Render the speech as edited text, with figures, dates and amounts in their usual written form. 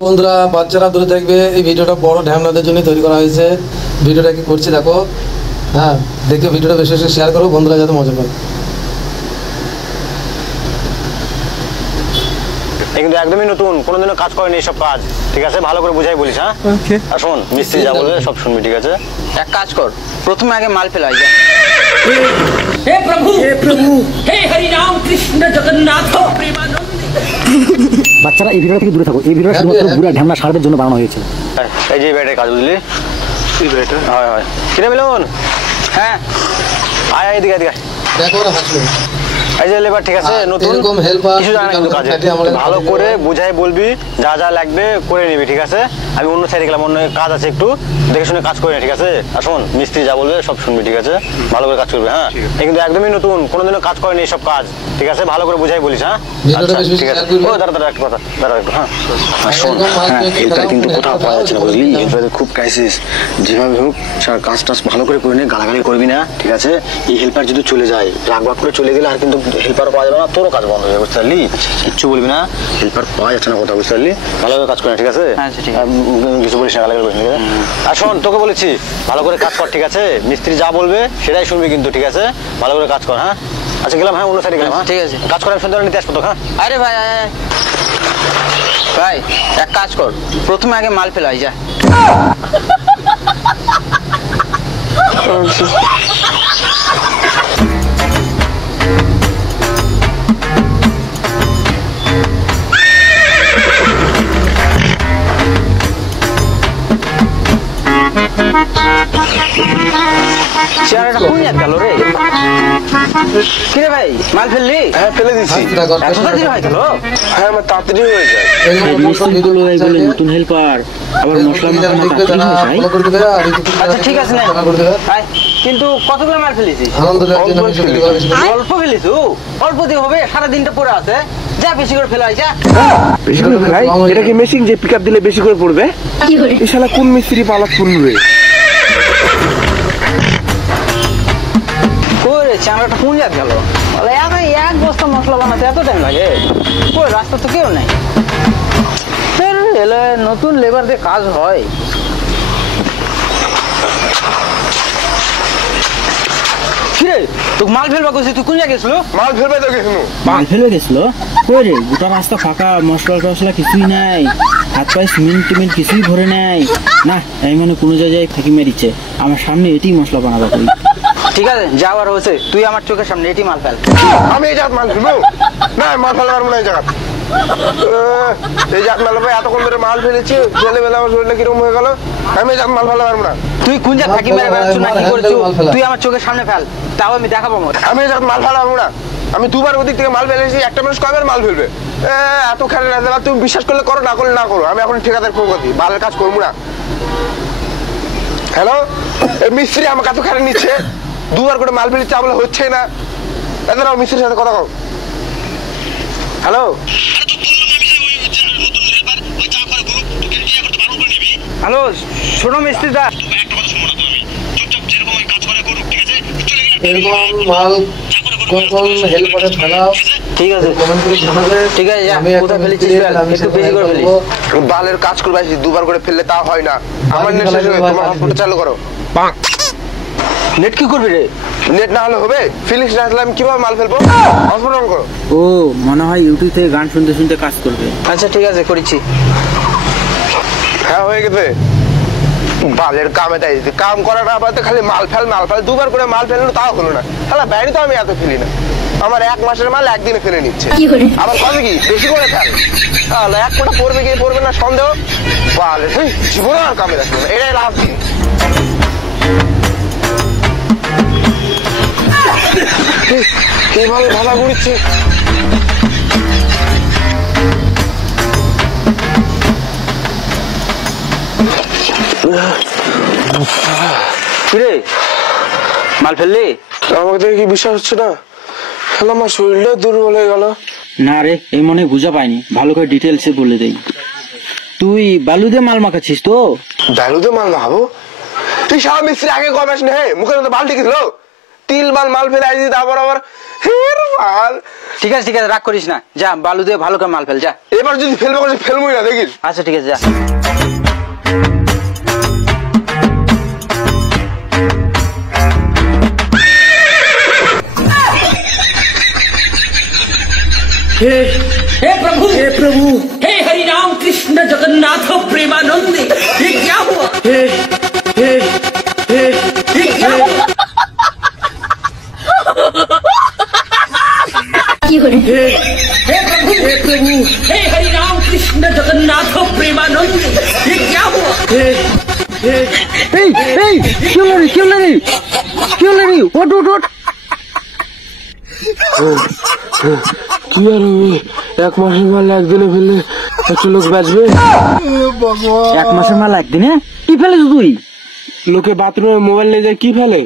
বন্ধুরা বাচ্চারা দূরে থাকবে। এই ভিডিওটা বড় ঢ্যামনাদের জন্য তৈরি করা হয়েছে। ভিডিওটা কি করছি দেখো, হ্যাঁ দেখে ভিডিওটা বেশি বেশি শেয়ার করো, বন্ধুরা যাতে মজা পায়। কিন্তু একদমই নতুন, কোনোদিনও কাজ করেনি এইসব কাজ, ঠিক আছে? ভালো করে বুঝাই বলিস। হ্যাঁ আর শোন, মিস্ত্রি যা বলবে সব শুনবি, ঠিক আছে? এক কাজ কর, প্রথমে আগে মাল ফেলাই যা। हे प्रभु हे हरि राम कृष्ण जगन्नाथ प्रेमानंद। বাচ্চারা এই ভিডিও থেকে দূরে থাকো। এই ভিডিওটা শুধুমাত্র বুড়া ঢ্যামনা সারদের জন্য বানানো হয়েছে। এই যে ব্যাটের কাজ, বুঝলি? এই ব্যাটার হয় হয়। কিরে মিলন? হ্যাঁ আয় আয়, এদিকে এদিকে। দেখো না হাসলো। এই যে লেবার, ঠিক আছে? নতুন এরকম হেল্পার কিছু জানা কিন্তু কাজে ভালো করে বুঝাই বলবি, যা যা লাগবে করে নিবি, ঠিক আছে? আমি অন্য সাইডে গেলাম, অন্য কাজ আছে, একটু দেখে শুনে কাজ করে নি, ঠিক আছে? আর শোন, মিস্ত্রি যা বলবে সব শুনবি, ঠিক আছে? ভালো করে কাজ করবে। হ্যাঁ কিন্তু একদমই নতুন, কোনোদিনও কাজ করেনি এইসব কাজ, ঠিক আছে? ভালো করে বুঝাই বলিস। হ্যাঁ ঠিক আছে। ও দাঁড়া দাঁড়া, একটা কথা দাঁড়া একটু। হ্যাঁ শোন, হেল্পার কিন্তু কোথাও পাওয়া যাচ্ছে না, বুঝলি? হেল্পারের খুব ক্রাইসিস। যেভাবে হোক কাজ টাজ ভালো করে করে নে, গালাগালি করবি না, ঠিক আছে? এই হেল্পার যদি চলে যায়, রাগ করে চলে গেলে আর কিন্তু হেল্পার পাওয়া যাবে না, তোরও কাজ বন্ধ হয়ে যাবে, বুঝতে পারলি? কিচ্ছু বলবি না, হেল্পার পাওয়া যাচ্ছে না, কথা বুঝতে পারলি? ভালো করে কাজ করে, ঠিক আছে? কিছু বলিস না, গালাগালি করিস না। আর শোন, তোকে বলেছি ভালো করে কাজ কর, ঠিক আছে? মিস্ত্রি যা বলবে সেটাই শুনবি কিন্তু, ঠিক আছে? ভালো করে কাজ কর। হ্যাঁ আচ্ছা গেলাম, হ্যাঁ অন্য সাইডে গেলাম। হ্যাঁ ঠিক আছে, কাজ করে আমি সুন্দর নিতে আসবো তো। হ্যাঁ আরে ভাই ভাই এক কাজ কর, প্রথমে আগে মাল ফেলাই যা। চেয়ারটা কোন জায়গা গেল রে? কিরে ভাই, মাল ফেললি? হ্যাঁ ফেলে দিচ্ছি। এত তাড়াতাড়ি হয় গেল? হ্যাঁ আমার তাড়াতাড়ি হয়ে যায়। নতুন হেল্পার আবার মশলা আচ্ছা ঠিক আছে না, কিন্তু কতগুলো মাল ফেলেছিস? অল্প ফেলিস? অল্প দিয়ে হবে? সারাদিনটা পড়ে আছে, যা বেশি করে ফেলাই যা। বেশি করে ফেলাই? এটা কি মেশিন যে পিকআপ দিলে বেশি করে পড়বে? এই শালা কোন মিস্ত্রি পালাক পড়বে? ওরে চামড়াটা কোন জায়গা গেল? এক বস্তা মশলা বানাতে এত টাইম লাগে? ওই রাস্তা তো কেউ নাই। এলে নতুন লেবার দিয়ে কাজ হয়? কিরে তুই মাল ফেলবা করছিস, তুই কোন জায়গায় গেছিল? মাল ফেলবে তো গেছিল। মাল ফেলবে গেছিল? কই রে, গোটা রাস্তা ফাঁকা, মশলা টসলা কিছুই নাই, হাত পায়ে সিমেন্ট টিমেন্ট কিছুই ভরে নাই। না এই মানে কোনো জায়গায় ফাঁকি মেরিছে, আমার সামনে এটি মশলা বানাবো। ঠিক আছে যাওয়ার হয়েছে, তুই আমার চোখের সামনে এটি মাল ফেল। আমি এই জাত মাল ফেলবো না, মাল ফেলতে পারবো না এই জায়গা। এই জাত মাল ভাই এতক্ষণ ধরে মাল ফেলেছি, ছেলেবেলা আমার শরীরটা কিরকম হয়ে গেল। আমি এই জাত মাল ফেলতে পারবো না। তুই কোন জায়গা ফাঁকি মেরে বেড়াচ্ছ না কি করছিস? তুই আমার চোখের সামনে ফেল, তাও আমি দেখাবো। আমি এই জাত মাল ফেলতে পারবো না। আমি দুবার ওদিক থেকে মাল ফেলেছি, একটা মানুষ কয়বার মাল ফেলবে? এত খেলে না, তুমি বিশ্বাস করলে করো, না করলে না করো। আমি এখন ঠিকাদার ফোন করছি, বালের কাজ করবো না। হ্যালো, মিস্ত্রি আমাকে এত খেলে নিচ্ছে, দুবার করে মাল ফেলেছি, বলে হচ্ছে না। এদাও মিস্ত্রির সাথে কথা কও। হ্যালো হ্যালো, শোনো মিস্ত্রি দা, এরকম মাল কোন কোন হেল্পারে ফেলাও, ঠিক আছে কমেন্ট করে জানাবে। ঠিক আছে যা, আমি কোথায় ফেলেছিস ফেল, একটু বেশি করে ফেলিস। বালের কাজ করবে, দুবার করে ফেললে তাও হয় না। আমার নেট শেষ হয়ে, তোমার হটস্পট চালু করো। নেট কি করবি রে? নেট না হলে হবে? ফিলিংস না আসলে আমি কিভাবে মাল ফেলবো? হটস্পট অন করো। ও মনে হয় ইউটিউব থেকে গান শুনতে শুনতে কাজ করবে। আচ্ছা ঠিক আছে করেছি। হ্যাঁ হয়ে গেছে। বালের কামে তাই কাম করাটা আবার খালি মাল ফেল মাল ফেল, দুবার করে মাল ফেললো তাও হলো না। তাহলে বাইরে তো আমি এত ফেলি না, আমার এক মাসের মাল একদিনে ফেলে নিচ্ছে। আবার কবে কি বেশি করে ফেল, তাহলে এক কোটা পড়বে কি পড়বে না সন্দেহ। বালের জীবনে আর কামে রাখবে না, এটাই লাভ দিন। এইভাবে ভাড়া ঘুরছে। কিরে মাল ফেললি? আমাকে দেখে কি বিশ্বাস হচ্ছে না? আমার শরীরটা দুর্বল হয়ে গেল। না রে, এই মনে বুঝা পাইনি, ভালো করে ডিটেলসে বলে দেই। তুই বালুতে মাল মাখাচ্ছিস তো? বালুতে মাল মাখাবো? তুই সারা মিস্ত্রি আগে কম আসনি, হ্যাঁ মুখের মধ্যে বালটি গেছিল, তিল মাল মাল ফেলে আসি, তারপর আবার মাল ঠিক আছে রাগ করিস না, যা বালু দিয়ে ভালো করে মাল ফেল যা। এবার যদি ফেলবো ফেলবই না দেখিস। আচ্ছা ঠিক আছে যা। हे प्रभु हे हरि राम कृष्ण जगन्नाथ प्रेमानंद, ये क्या हुआ? ये क्या हुआ? हे प्रभु हे हरि राम कृष्ण जगन्नाथ प्रेमानंद, ये क्या हुआ? क्यों नहीं उठ কি আর হবে, 1 মাসের মাল একদিনে ফেললে একটা লোক বাঁচবে? 1 মাসের মাল একদিনে কি ফেলিস তুই? লোকে বাথরুমে মোবাইল নিয়ে যায় কি ফেলে?